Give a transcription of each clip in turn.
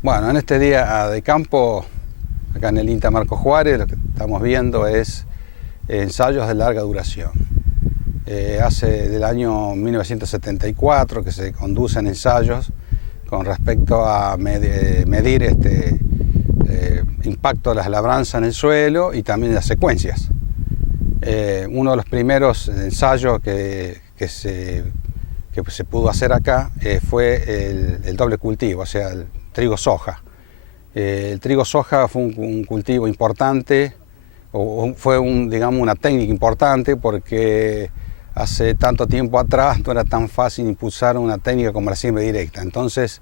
Bueno, en este día de campo, acá en el INTA Marcos Juárez, lo que estamos viendo es ensayos de larga duración. Hace del año 1974 que se conducen ensayos con respecto a medir impacto de las labranzas en el suelo y también las secuencias. Uno de los primeros ensayos que se pudo hacer acá fue el doble cultivo, o sea, el trigo-soja. El trigo-soja fue un cultivo importante, o fue digamos, una técnica importante porque hace tanto tiempo atrás no era tan fácil impulsar una técnica como la siembra directa. Entonces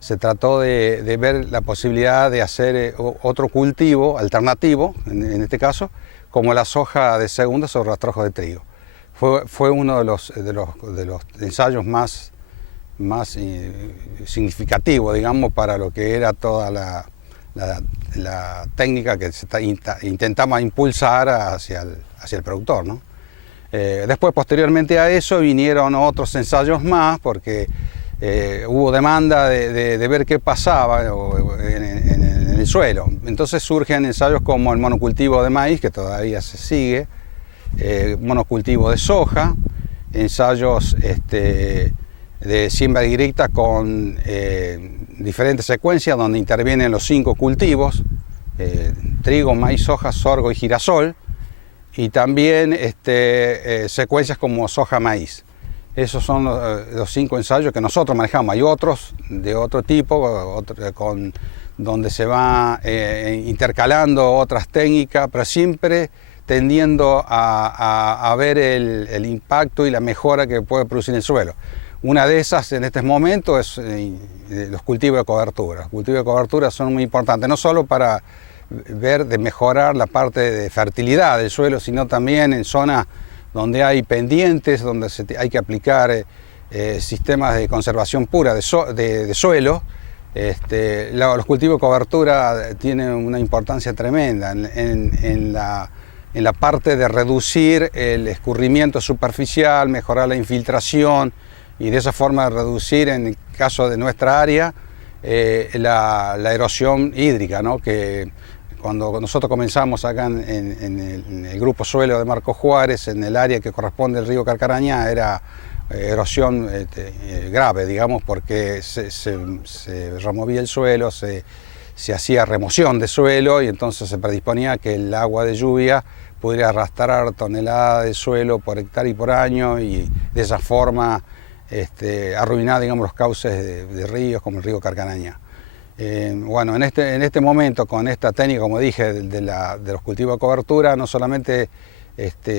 se trató de ver la posibilidad de hacer otro cultivo alternativo, en este caso, como la soja de segunda sobre rastrojos de trigo. Fue uno de los ensayos más significativos, digamos, para lo que era toda la técnica que intentaba impulsar hacia el productor, ¿no? Después, posteriormente a eso, vinieron otros ensayos más, porque hubo demanda de ver qué pasaba en el suelo. Entonces surgen ensayos como el monocultivo de maíz, que todavía se sigue, monocultivo de soja, ensayos de siembra directa con diferentes secuencias donde intervienen los 5 cultivos, trigo, maíz, soja, sorgo y girasol, y también secuencias como soja-maíz. Esos son los 5 ensayos que nosotros manejamos. Hay otros de otro tipo, donde se va intercalando otras técnicas, pero siempre tendiendo a ver el impacto y la mejora que puede producir el suelo. Una de esas en este momento es los cultivos de cobertura. Los cultivos de cobertura son muy importantes, no solo para ver de mejorar la parte de fertilidad del suelo, sino también en zonas donde hay pendientes, donde hay que aplicar sistemas de conservación pura de suelo. Los cultivos de cobertura tienen una importancia tremenda en la parte de reducir el escurrimiento superficial, mejorar la infiltración y de esa forma reducir, en el caso de nuestra área, la erosión hídrica, ¿no? Que cuando nosotros comenzamos acá en el grupo suelo de Marcos Juárez, en el área que corresponde al río Carcarañá, era erosión grave, digamos, porque se removía el suelo, se hacía remoción de suelo y entonces se predisponía a que el agua de lluvia pudiera arrastrar toneladas de suelo por hectárea y por año, y de esa forma arruinar, digamos, los cauces de ríos como el río Carcarañá. Bueno, en este momento, con esta técnica, como dije, de los cultivos de cobertura, no solamente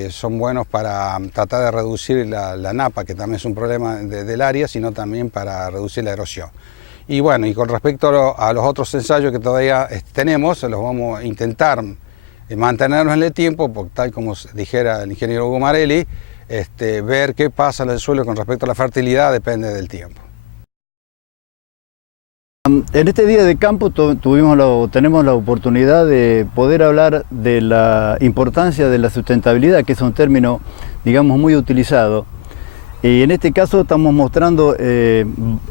son buenos para tratar de reducir la napa, que también es un problema del área, sino también para reducir la erosión. Y bueno, y con respecto a los otros ensayos que todavía tenemos, los vamos a intentar mantenernos en el tiempo, porque tal como dijera el ingeniero Hugo Marelli, ver qué pasa en el suelo con respecto a la fertilidad depende del tiempo. En este día de campo tenemos la oportunidad de poder hablar de la importancia de la sustentabilidad, que es un término, digamos, muy utilizado. Y en este caso estamos mostrando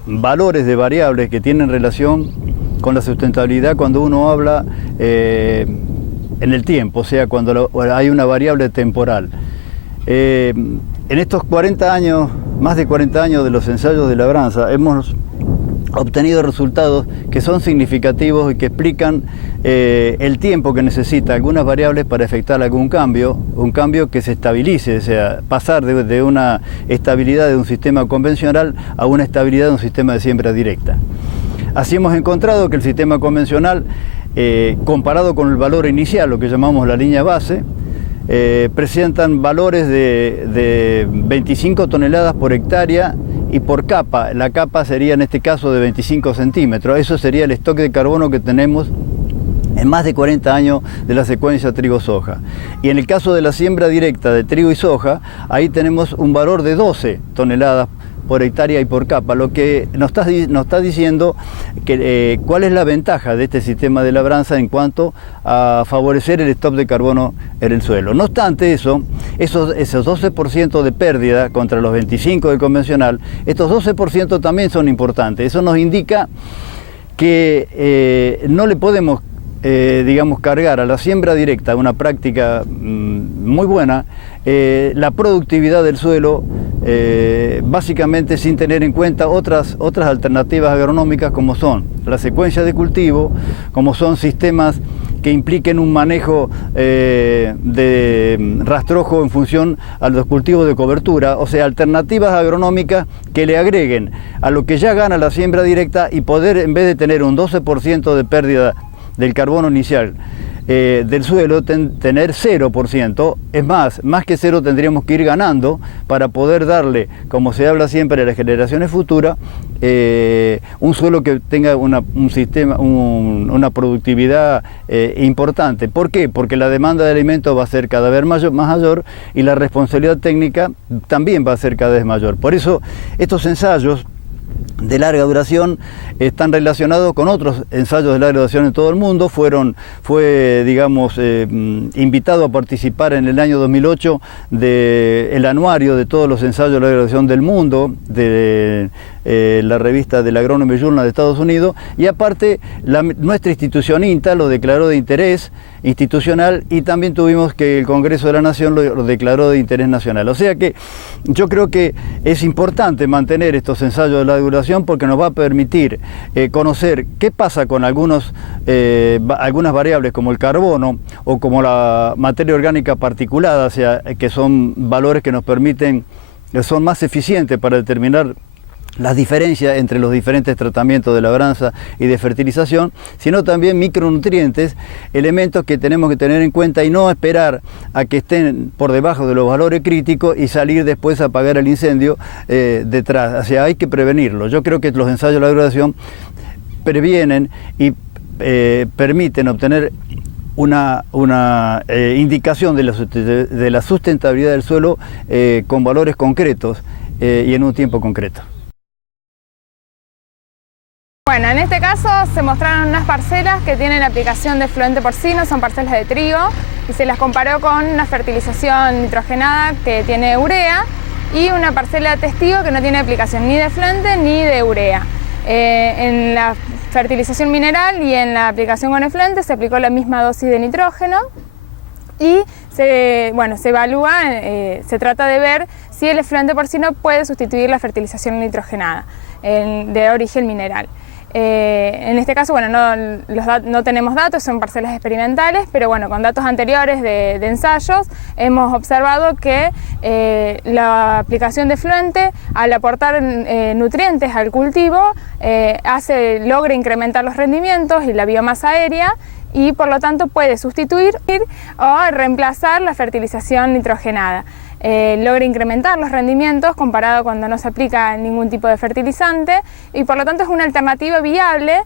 valores de variables que tienen relación con la sustentabilidad cuando uno habla en el tiempo, o sea, cuando hay una variable temporal. En estos 40 años, más de 40 años de los ensayos de labranza, hemos obtenido resultados que son significativos y que explican el tiempo que necesita algunas variables para efectuar algún cambio, un cambio que se estabilice, o sea, pasar de una estabilidad de un sistema convencional a una estabilidad de un sistema de siembra directa. Así hemos encontrado que el sistema convencional, comparado con el valor inicial, lo que llamamos la línea base, presentan valores de 25 toneladas por hectárea y por capa. La capa sería en este caso de 25 centímetros. Eso sería el stock de carbono que tenemos en más de 40 años de la secuencia trigo-soja. Y en el caso de la siembra directa de trigo y soja, ahí tenemos un valor de 12 toneladas por hectárea y por capa, lo que nos está diciendo que, cuál es la ventaja de este sistema de labranza en cuanto a favorecer el stock de carbono en el suelo. No obstante esos 12% de pérdida contra los 25% del convencional, estos 12% también son importantes. Eso nos indica que no le podemos digamos, cargar a la siembra directa, una práctica muy buena, la productividad del suelo, básicamente sin tener en cuenta otras alternativas agronómicas como son la secuencia de cultivo, como son sistemas que impliquen un manejo de rastrojo en función a los cultivos de cobertura, o sea, alternativas agronómicas que le agreguen a lo que ya gana la siembra directa y poder, en vez de tener un 12% de pérdida del carbono inicial del suelo, tener 0%, es más que cero tendríamos que ir ganando para poder darle, como se habla siempre a las generaciones futuras, un suelo que tenga un sistema, una productividad importante. ¿Por qué? Porque la demanda de alimentos va a ser cada vez más mayor y la responsabilidad técnica también va a ser cada vez mayor. Por eso estos ensayos de larga duración están relacionados con otros ensayos de larga duración en todo el mundo. Fue digamos, invitado a participar en el año 2008 del anuario de todos los ensayos de larga duración del mundo, de la revista del Agronomy Journal de Estados Unidos, y aparte nuestra institución INTA lo declaró de interés institucional, y también tuvimos que el Congreso de la Nación lo declaró de interés nacional. O sea que yo creo que es importante mantener estos ensayos de larga duración porque nos va a permitir conocer qué pasa con algunas variables como el carbono o como la materia orgánica particulada, o sea, que son valores que nos permiten, son más eficientes para determinar las diferencias entre los diferentes tratamientos de labranza y de fertilización, sino también micronutrientes, elementos que tenemos que tener en cuenta y no esperar a que estén por debajo de los valores críticos y salir después a apagar el incendio detrás. O sea, hay que prevenirlo. Yo creo que los ensayos de larga duración previenen y permiten obtener una indicación de la sustentabilidad del suelo con valores concretos y en un tiempo concreto. Bueno, en este caso se mostraron unas parcelas que tienen aplicación de efluente porcino, son parcelas de trigo, y se las comparó con una fertilización nitrogenada que tiene urea y una parcela de testigo que no tiene aplicación ni de efluente ni de urea. En la fertilización mineral y en la aplicación con efluente se aplicó la misma dosis de nitrógeno y se evalúa, se trata de ver si el efluente porcino puede sustituir la fertilización nitrogenada de origen mineral. En este caso, bueno, no tenemos datos, son parcelas experimentales, pero bueno, con datos anteriores de ensayos hemos observado que la aplicación de efluente, al aportar nutrientes al cultivo, logra incrementar los rendimientos y la biomasa aérea, y por lo tanto puede sustituir o reemplazar la fertilización nitrogenada. Logra incrementar los rendimientos comparado cuando no se aplica ningún tipo de fertilizante, y por lo tanto es una alternativa viable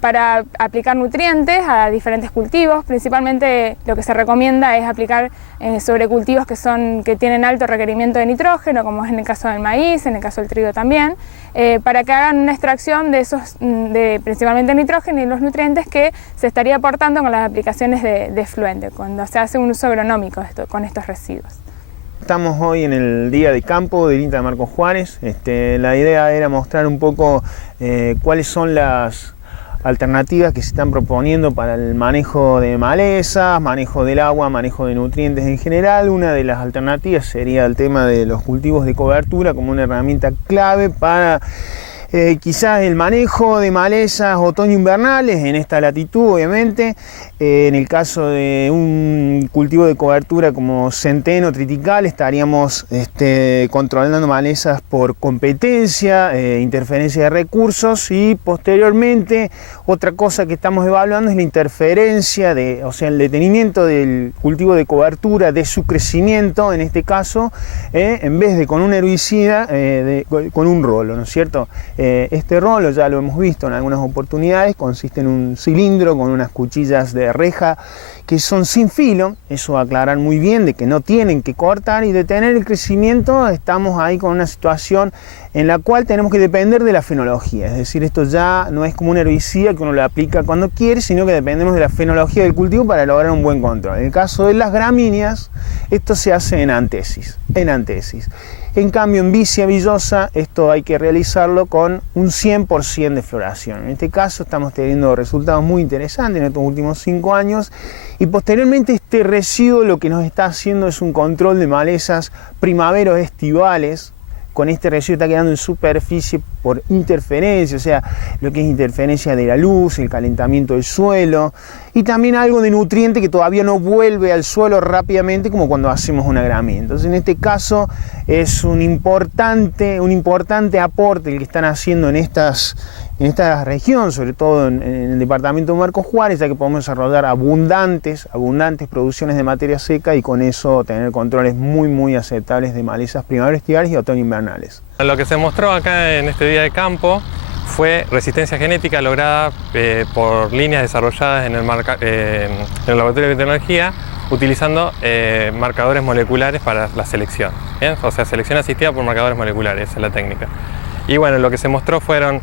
para aplicar nutrientes a diferentes cultivos. Principalmente lo que se recomienda es aplicar sobre cultivos que tienen alto requerimiento de nitrógeno, como es en el caso del maíz, en el caso del trigo también, para que hagan una extracción de principalmente nitrógeno y los nutrientes que se estaría aportando con las aplicaciones de efluente, cuando se hace un uso agronómico con estos residuos. Estamos hoy en el día de campo del INTA de Marcos Juárez. La idea era mostrar un poco cuáles son las alternativas que se están proponiendo para el manejo de malezas, manejo del agua, manejo de nutrientes en general. Una de las alternativas sería el tema de los cultivos de cobertura como una herramienta clave para quizás el manejo de malezas otoño-invernales en esta latitud, obviamente. En el caso de un cultivo de cobertura como centeno triticale, estaríamos controlando malezas por competencia, interferencia de recursos, y posteriormente otra cosa que estamos evaluando es la interferencia, o sea, el detenimiento del cultivo de cobertura, de su crecimiento, en este caso, en vez de con un herbicida, con un rolo, ¿no es cierto? Este rolo, ya lo hemos visto en algunas oportunidades, consiste en un cilindro con unas cuchillas de reja que son sin filo, eso va a aclarar muy bien de que no tienen que cortar, y detener el crecimiento. Estamos ahí con una situación en la cual tenemos que depender de la fenología, es decir, esto ya no es como un herbicida que uno lo aplica cuando quiere, sino que dependemos de la fenología del cultivo para lograr un buen control. En el caso de las gramíneas, esto se hace en antesis. En cambio, en Vicia villosa, esto hay que realizarlo con un 100% de floración. En este caso estamos teniendo resultados muy interesantes en estos últimos 5 años, y posteriormente este residuo lo que nos está haciendo es un control de malezas primavero-estivales. Con este residuo está quedando en superficie por interferencia, o sea, lo que es interferencia de la luz, el calentamiento del suelo, y también algo de nutriente que todavía no vuelve al suelo rápidamente como cuando hacemos una gramínea. Entonces, en este caso es un importante aporte el que están haciendo en esta región, sobre todo en el departamento de Marcos Juárez, ya que podemos desarrollar abundantes producciones de materia seca, y con eso tener controles muy aceptables de malezas primavera-estivales y otoño-invernales. Lo que se mostró acá en este día de campo fue resistencia genética lograda por líneas desarrolladas en el laboratorio de biotecnología, utilizando marcadores moleculares para la selección, ¿bien? O sea, selección asistida por marcadores moleculares, esa es la técnica. Y bueno, lo que se mostró fueron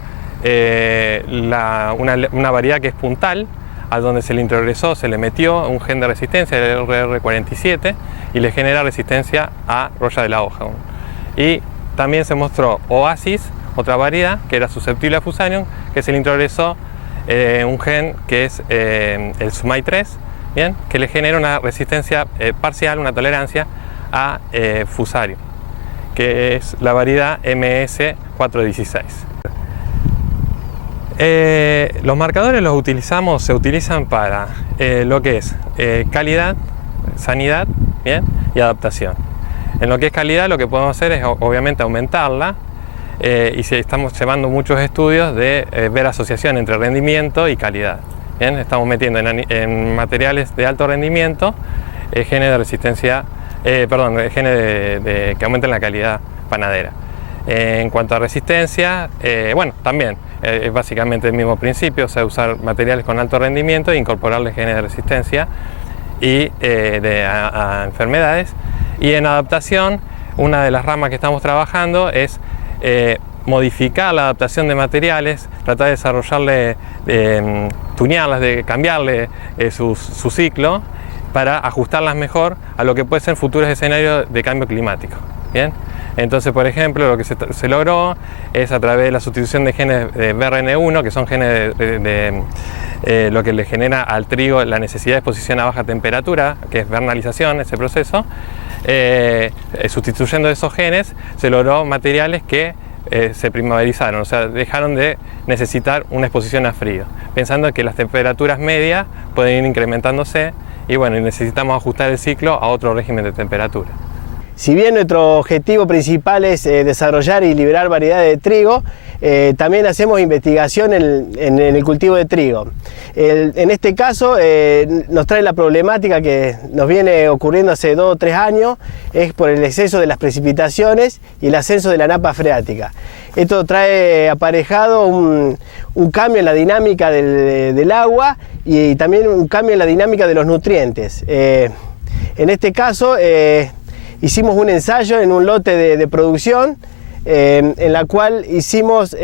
una variedad que es puntal, a donde se le introgresó, se le metió un gen de resistencia, el RR47, y le genera resistencia a roya de la hoja. Y también se mostró Oasis, otra variedad que era susceptible a Fusarium, que se le introgresó un gen que es el SUMAI3, ¿bien? Que le genera una resistencia parcial, una tolerancia a Fusarium, que es la variedad MS416. Los marcadores se utilizan para lo que es calidad, sanidad, ¿bien? Y adaptación. En lo que es calidad, lo que podemos hacer es obviamente aumentarla, y estamos llevando muchos estudios de ver asociación entre rendimiento y calidad. ¿Bien? Estamos metiendo en materiales de alto rendimiento genes de resistencia, genes que aumenten la calidad panadera. En cuanto a resistencia, bueno, también es básicamente el mismo principio, o sea, usar materiales con alto rendimiento e incorporarles genes de resistencia y a enfermedades. Y en adaptación, una de las ramas que estamos trabajando es modificar la adaptación de materiales, tratar de desarrollarle, tunearlas, de cambiarle su ciclo para ajustarlas mejor a lo que pueden ser futuros escenarios de cambio climático. ¿Bien? Entonces, por ejemplo, lo que se logró es a través de la sustitución de genes de BRN1, que son genes lo que le genera al trigo la necesidad de exposición a baja temperatura, que es vernalización, ese proceso. Sustituyendo esos genes, se logró materiales que se primaverizaron, o sea, dejaron de necesitar una exposición a frío, pensando que las temperaturas medias pueden ir incrementándose, y bueno, necesitamos ajustar el ciclo a otro régimen de temperatura. Si bien nuestro objetivo principal es desarrollar y liberar variedades de trigo, también hacemos investigación en el cultivo de trigo. En este caso nos trae la problemática que nos viene ocurriendo hace 2 o 3 años, es por el exceso de las precipitaciones y el ascenso de la napa freática. Esto trae aparejado un cambio en la dinámica del agua y también un cambio en la dinámica de los nutrientes. En este caso hicimos un ensayo en un lote de producción en la cual hicimos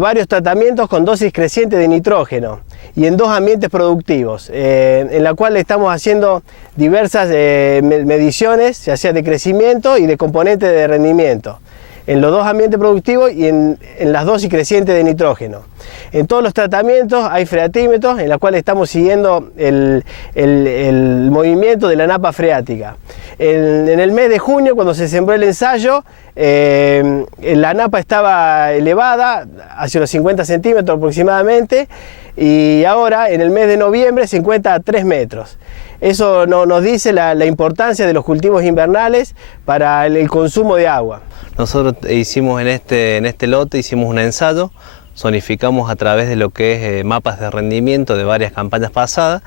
varios tratamientos con dosis creciente de nitrógeno y en 2 ambientes productivos, en la cual estamos haciendo diversas mediciones, ya sea de crecimiento y de componentes de rendimiento, en los 2 ambientes productivos y en las dosis crecientes de nitrógeno. En todos los tratamientos hay freatímetros en los cuales estamos siguiendo el movimiento de la napa freática. En el mes de junio, cuando se sembró el ensayo, la napa estaba elevada hacia los 50 centímetros aproximadamente, y ahora en el mes de noviembre se encuentra a 3 metros. Eso nos dice la importancia de los cultivos invernales para el consumo de agua. Nosotros hicimos en este lote un ensayo, zonificamos a través de lo que es mapas de rendimiento de varias campañas pasadas,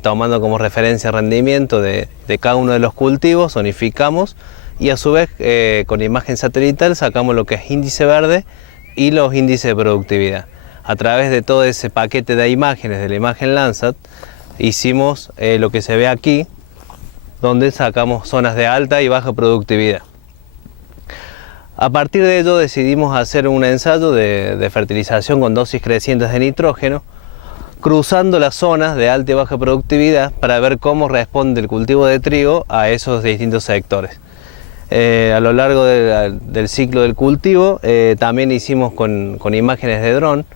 tomando como referencia rendimiento de cada uno de los cultivos, zonificamos y a su vez con imagen satelital sacamos lo que es índice verde y los índices de productividad. A través de todo ese paquete de imágenes de la imagen Landsat, hicimos lo que se ve aquí, donde sacamos zonas de alta y baja productividad. A partir de ello decidimos hacer un ensayo de fertilización con dosis crecientes de nitrógeno, cruzando las zonas de alta y baja productividad para ver cómo responde el cultivo de trigo a esos distintos sectores. A lo largo del ciclo del cultivo también hicimos con imágenes de dron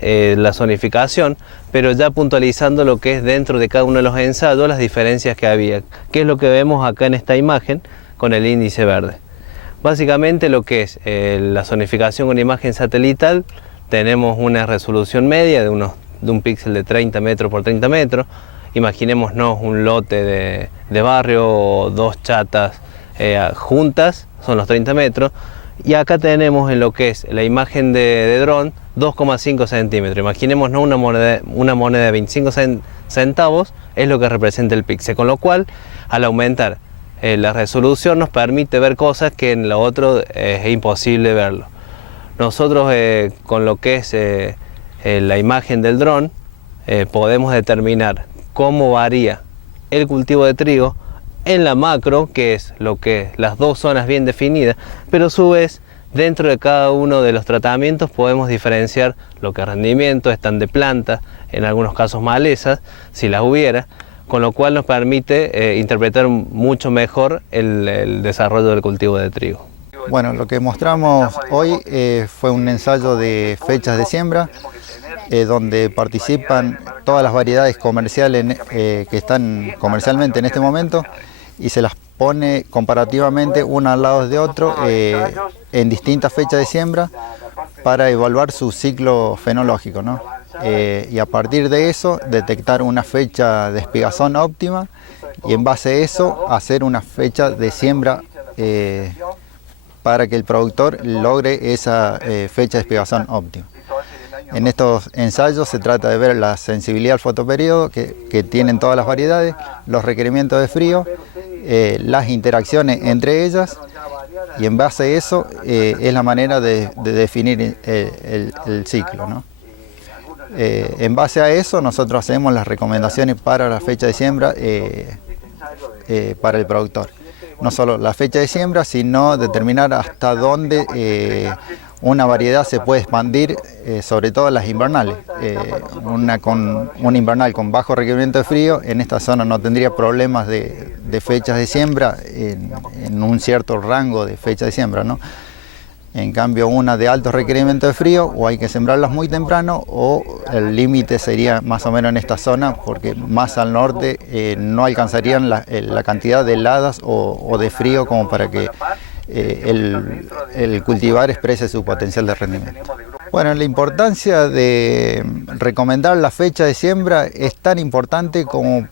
la zonificación, pero ya puntualizando lo que es dentro de cada uno de los ensayos las diferencias que había, que es lo que vemos acá en esta imagen con el índice verde. Básicamente lo que es la zonificación con imagen satelital, tenemos una resolución media de un píxel de 30 metros por 30 metros. Imaginémonos un lote de barrio o dos chatas juntas, son los 30 metros. Y acá tenemos en lo que es la imagen de dron 2,5 centímetros. Imaginémonos una moneda de 25 centavos, es lo que representa el píxel, con lo cual al aumentar la resolución nos permite ver cosas que en lo otro es imposible verlo. Nosotros con lo que es la imagen del dron podemos determinar cómo varía el cultivo de trigo en la macro, que es las dos zonas bien definidas, pero a su vez dentro de cada uno de los tratamientos podemos diferenciar lo que es rendimiento, están de planta, en algunos casos malezas, si las hubiera, con lo cual nos permite interpretar mucho mejor el desarrollo del cultivo de trigo. Bueno, lo que mostramos hoy fue un ensayo de fechas de siembra, donde participan todas las variedades comerciales que están comercialmente en este momento y se las pone comparativamente una al lado de otro en distintas fechas de siembra para evaluar su ciclo fenológico, ¿no? Y a partir de eso detectar una fecha de espigazón óptima y en base a eso hacer una fecha de siembra para que el productor logre esa fecha de espigazón óptima. En estos ensayos se trata de ver la sensibilidad al fotoperiodo que tienen todas las variedades, los requerimientos de frío, las interacciones entre ellas y en base a eso es la manera de definir el ciclo, ¿no? En base a eso nosotros hacemos las recomendaciones para la fecha de siembra para el productor. No solo la fecha de siembra, sino determinar hasta dónde una variedad se puede expandir, sobre todo las invernales. Una invernal con bajo requerimiento de frío, en esta zona no tendría problemas de fechas de siembra en un cierto rango de fecha de siembra, ¿no? En cambio, una de alto requerimiento de frío, o hay que sembrarlas muy temprano, o el límite sería más o menos en esta zona, porque más al norte no alcanzarían la cantidad de heladas o de frío como para que el cultivar exprese su potencial de rendimiento. Bueno, la importancia de recomendar la fecha de siembra es tan importante como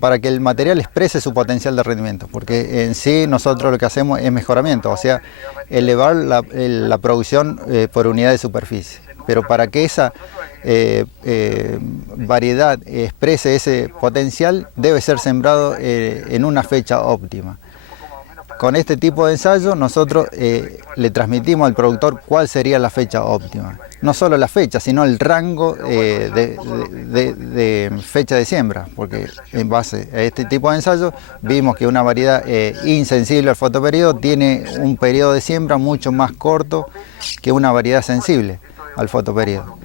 para que el material exprese su potencial de rendimiento, porque en sí nosotros lo que hacemos es mejoramiento, o sea, elevar la producción por unidad de superficie. Pero para que esa variedad exprese ese potencial debe ser sembrado en una fecha óptima. Con este tipo de ensayo nosotros le transmitimos al productor cuál sería la fecha óptima. No solo la fecha, sino el rango de fecha de siembra, porque en base a este tipo de ensayo vimos que una variedad insensible al fotoperiodo tiene un periodo de siembra mucho más corto que una variedad sensible al fotoperiodo.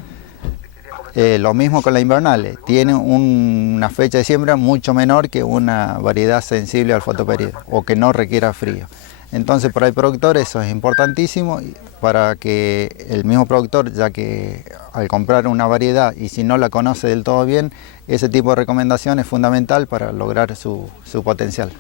Lo mismo con las invernales, tiene una fecha de siembra mucho menor que una variedad sensible al fotoperiodo o que no requiera frío. Entonces para el productor eso es importantísimo para que el mismo productor, ya que al comprar una variedad y si no la conoce del todo bien, ese tipo de recomendación es fundamental para lograr su potencial.